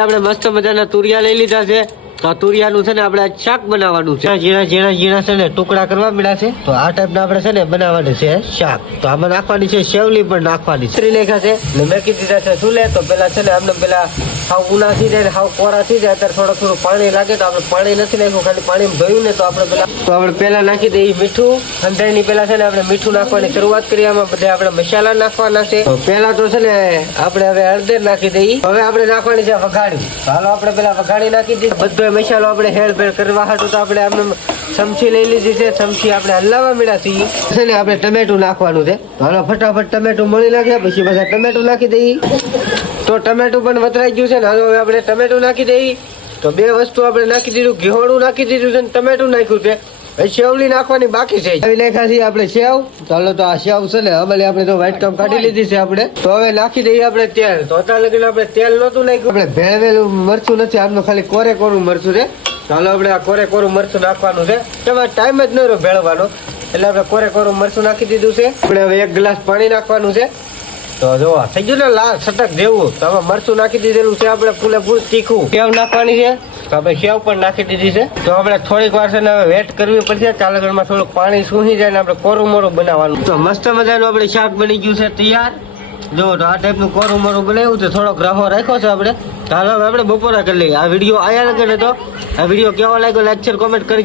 આપણે મસ્ત મજાના તુરિયા લઈ લીધા છે. તો તુરિયાનું છે ને આપણે શાક બનાવવાનું છે. ઝીણા છે ને ટુકડા કરવા મળ્યા છે. તો આ ટાઈપના આપણે છે ને બનાવવાનું છે શાક. તો આમાં નાખવાની છે સેવલી પણ નાખવાની છે. લેખા છે ને મેકી દીધા છે ચૂલે. તો પેલા છે ને આપણે પેલા હાવ ઉના થઈ જાય હાવ કોરા થઈ જાય અત્યારે થોડું પાણી લાગે તો આપણે પાણી નથી નાખ્યું, ખાલી પાણી ધોયું ને તો આપણે પેલા નાખી દઈએ મીઠું. અંધાઈની પેલા છે ને આપણે મીઠું નાખવાની શરૂઆત કરી. આમાં બધા આપણે મસાલા નાખવાના છે. તો પેલા તો છે ને આપણે હવે હળદર નાખી દઈએ. હવે આપણે નાખવાની છે વઘાડી. હાલો આપણે પેલા વઘાડી નાખી દઈએ. બધો મસાલો આપણે હેરફેર કરવા હાટું તો આપણે આમને ચમચી લઈ લીધી છે. ચમચી આપણે હલાવવા મળ્યા છીએ છે ને આપણે ટમેટું નાખવાનું છે. હાલો ફટાફટ ટમેટું મળી નાખ્યા પછી બધા ટમેટું નાખી દઈએ. તો ટમેટું પણ વતરાઈ ગયું છે ને. હાલો હવે આપણે ટમેટું નાખી દઈએ. તો બે વસ્તુ આપણે નાખી દીધું, ઘીહોણું નાખી દીધું છે ને ટમેટું નાખ્યું છે. હવે સેવલી નાખવાની બાકી છે. આવી નાખ્યા છીએ આપણે સેવ. ચાલો તો આ સેવ છે ને અમારી આપણે તો વ્હાઈટ કમ કાઢી લીધી છે આપણે. તો હવે નાખી દઈએ આપણે તેલ. તો અત્યારે લગીને આપણે તેલ નહોતું નાખ્યું. આપણે ભેળવેલું મરચું નથી, આમનું ખાલી કોરે કોરું મરચું છે. ચાલો આપણે આ કોરે કોરું મરચું નાખવાનું છે. તમારે ટાઈમ જ ન રહ્યો ભેળવાનો એટલે આપણે કોરે કોરું મરચું નાખી દીધું છે. આપણે હવે 1 ગ્લાસ પાણી નાખવાનું છે. તો જો થઈ ગયું ને લાલ સટક જેવું. તો હવે મરચું નાખી દીધેલું છે આપણે પૂરેપૂરું તીખું. સેવ નાખવાની છે. તો આપણે સેવ પણ નાખી દીધી છે. તો આપણે થોડીક વાર છે ને હવે વેટ કરવી પડશે. ચાલગણમાં થોડુંક પાણી સૂહી જાય ને આપણે કોરું મોરું બનાવવાનું. તો મસ્ત મજાનું આપણે શાક બની ગયું છે તૈયાર. જો તો આ ટાઈપનું કોરું મોરું બનાવ્યું છે. થોડોક રહો રાખ્યો છે આપણે. ચાલો હવે આપણે બપોરા કરી લઈએ. આ વિડીયો આયા લગે ને તો આ વિડીયો કેવો લાગ્યો લાઈક શેર કોમેન્ટ કરી.